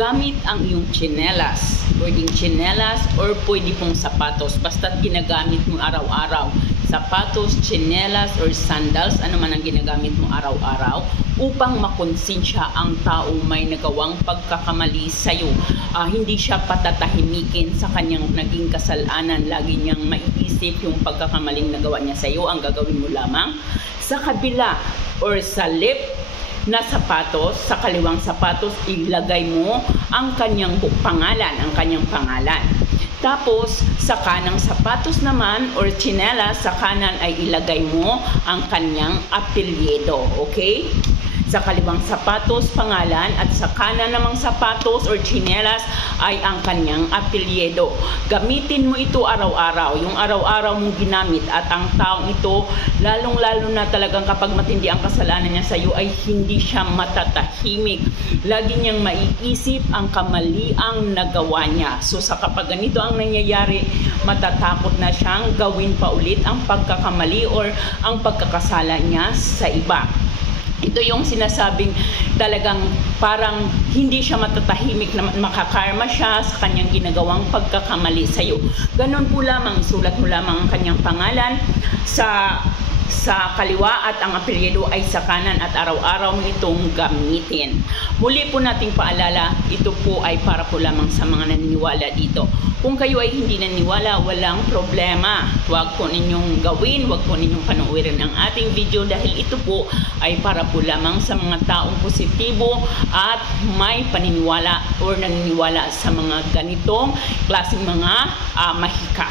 gamit ang iyong tsinelas. Pwedeng tsinelas or pwede pong sapatos. Basta't ginagamit mo araw-araw. Sapatos, tsinelas, or sandals, ano man ang ginagamit mo araw-araw upang makonsensya ang tao may nagawang pagkakamali sa'yo. Hindi siya patatahimikin sa kanyang naging kasalanan. Lagi niyang maiisip yung pagkakamaling nagawa niya sa'yo. Ang gagawin mo lamang sa kabila or sa left na sapatos, sa kaliwang sapatos, ilagay mo ang kanyang pangalan, Tapos, sa kanang sapatos naman or tsinelas, sa kanan ay ilagay mo ang kanyang apelyido, okay? Sa kaliwang sapatos, pangalan, at sa kanan namang sapatos or tsinelas ay ang kanyang apelyido. Gamitin mo ito araw-araw, yung araw-araw mong ginamit, at ang taong ito, lalong-lalo na talagang kapag matindi ang kasalanan niya sa iyo, ay hindi siya matatahimik. Lagi niyang maiisip ang kamaliang nagawa niya. So sa kapag ganito ang nangyayari, matatakot na siyang gawin pa ulit ang pagkakamali or ang pagkakasala niya sa iba. Ito yung sinasabing talagang parang hindi siya matatahimik na makakarma siya sa kanyang ginagawang pagkakamali sa iyo. Ganon po lamang, isulat mo lamang ang kanyang pangalan sa kaliwa at ang apelyido ay sa kanan at araw-araw mo itong gamitin. Muli po nating paalala, ito po ay para po lamang sa mga naniniwala dito. Kung kayo ay hindi naniniwala, walang problema. Huwag po ninyong gawin, huwag po ninyong panoorin ang ating video dahil ito po ay para po lamang sa mga taong positibo at may paniniwala or naniniwala sa mga ganitong klaseng mga mahika.